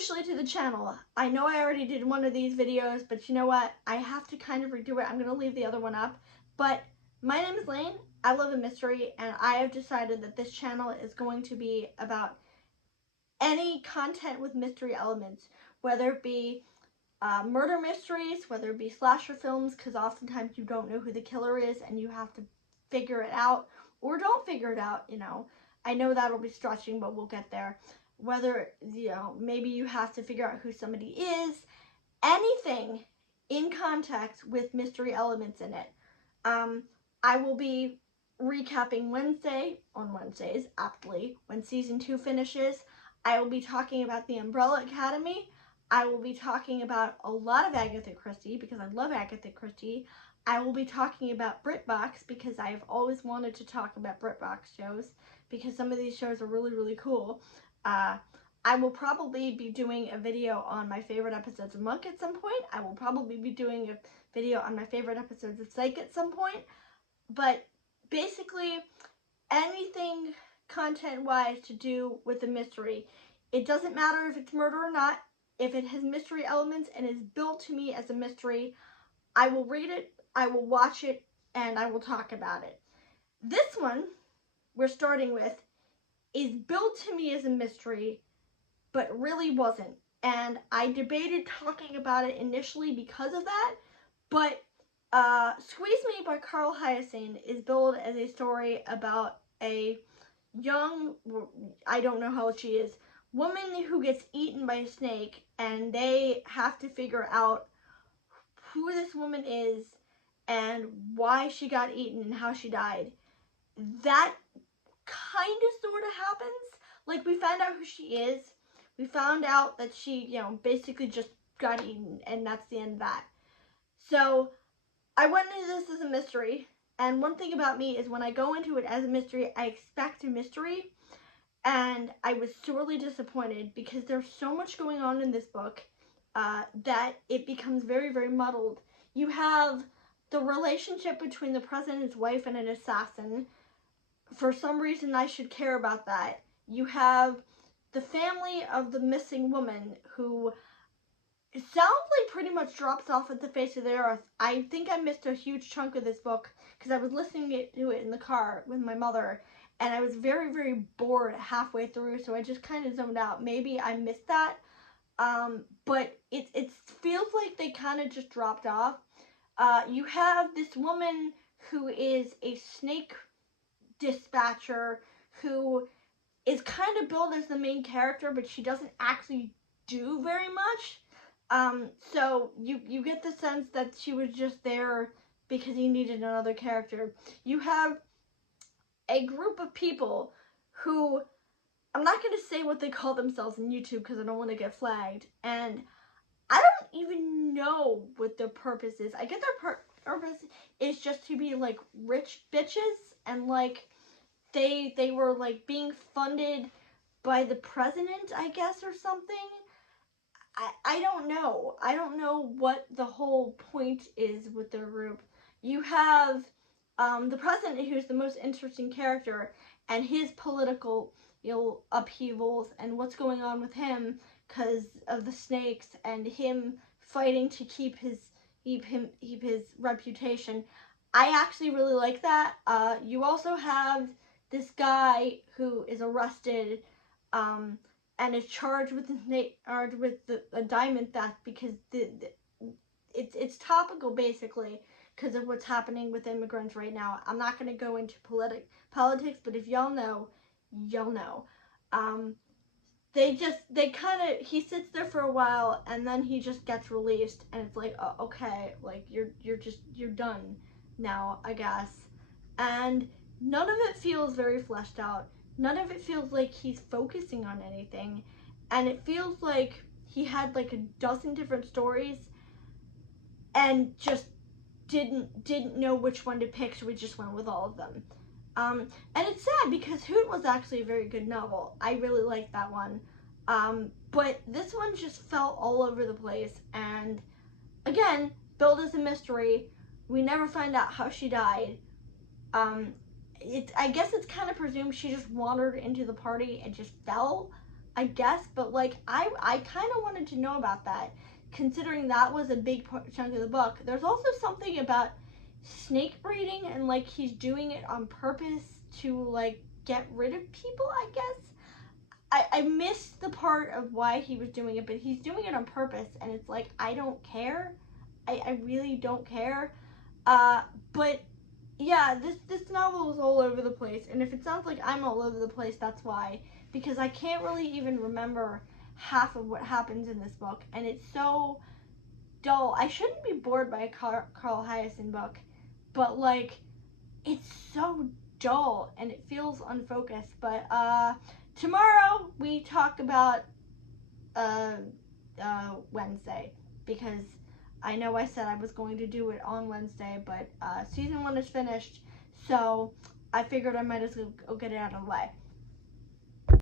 officially to the channel. I know I already did one of these videos, but you know what? I have to kind of redo it. I'm going to leave the other one up. But my name is Lane. I love a mystery, and I have decided that this channel is going to be about any content with mystery elements, whether it be murder mysteries, whether it be slasher films, because oftentimes you don't know who the killer is and you have to figure it out, or don't figure it out, you know. I know that'll be stretching, but we'll get there. Whether, you know, maybe you have to figure out who somebody is, anything in context with mystery elements in it. I will be recapping on Wednesdays, aptly, when season 2 finishes. I will be talking about the Umbrella Academy. I will be talking about a lot of Agatha Christie because I love Agatha Christie. I will be talking about BritBox because I've always wanted to talk about BritBox shows because some of these shows are really, really cool. I will probably be doing a video on my favorite episodes of Monk at some point. I will probably be doing a video on my favorite episodes of Psych at some point. But basically, anything content-wise to do with a mystery. It doesn't matter if it's murder or not. If it has mystery elements and is built to me as a mystery, I will read it, I will watch it, and I will talk about it. This one, we're starting with, is built to me as a mystery, but really wasn't. And I debated talking about it initially because of that, but Squeeze Me by Carl Hyacin is billed as a story about a young, I don't know how old she is, woman who gets eaten by a snake, and they have to figure out who this woman is and why she got eaten and how she died. That kind of sort of happens. Like, we found out who she is. We found out that she, you know, basically just got eaten, and that's the end of that. So I went into this as a mystery, and one thing about me is when I go into it as a mystery, I expect a mystery, and I was sorely disappointed because there's so much going on in this book that it becomes very, very muddled. You have the relationship between the president's wife and an assassin. For some reason, I should care about that. You have the family of the missing woman who, it sounds like, pretty much drops off at the face of the earth. I think I missed a huge chunk of this book because I was listening to it in the car with my mother, and I was very, very bored halfway through, so I just kind of zoned out. Maybe I missed that, but it feels like they kind of just dropped off. You have this woman who is a snake dispatcher who is kind of billed as the main character, but she doesn't actually do very much. So you get the sense that she was just there because he needed another character. You have a group of people who, I'm not going to say what they call themselves on YouTube because I don't want to get flagged, and I don't even know what their purpose is. I get their purpose is just to be like rich bitches, and like they were like being funded by the president, I guess, or something. I don't know. I don't know what the whole point is with their group. You have the president, who's the most interesting character, and his political, you know, upheavals and what's going on with him because of the snakes and him fighting to keep his reputation. I actually really like that. You also have this guy who is arrested and is charged with a diamond theft because it's topical, basically, because of what's happening with immigrants right now. I'm not going to go into politics, but if y'all know, y'all know. He sits there for a while, and then he just gets released, and it's like, oh, okay, like, you're done now, I guess. And none of it feels very fleshed out. None of it feels like he's focusing on anything, and it feels like he had like a dozen different stories and just didn't know which one to pick, so we just went with all of them. And it's sad because Hoot was actually a very good novel. I really liked that one. But this one just felt all over the place, and again, billed as a mystery. We never find out how she died. I guess it's kind of presumed she just wandered into the party and just fell. I guess, but like I kind of wanted to know about that, considering that was a big chunk of the book. There's also something about snake breeding, and like he's doing it on purpose to like get rid of people, I guess. I missed the part of why he was doing it, but he's doing it on purpose, and it's like, I don't care. I really don't care. But yeah, this novel is all over the place, and if it sounds like I'm all over the place, that's why, because I can't really even remember half of what happens in this book, and it's so dull. I shouldn't be bored by a Carl Hiaasen book, but like, it's so dull and it feels unfocused. But tomorrow we talk about Wednesday, because I know I said I was going to do it on Wednesday, but season 1 is finished, so I figured I might as well get it out of the way.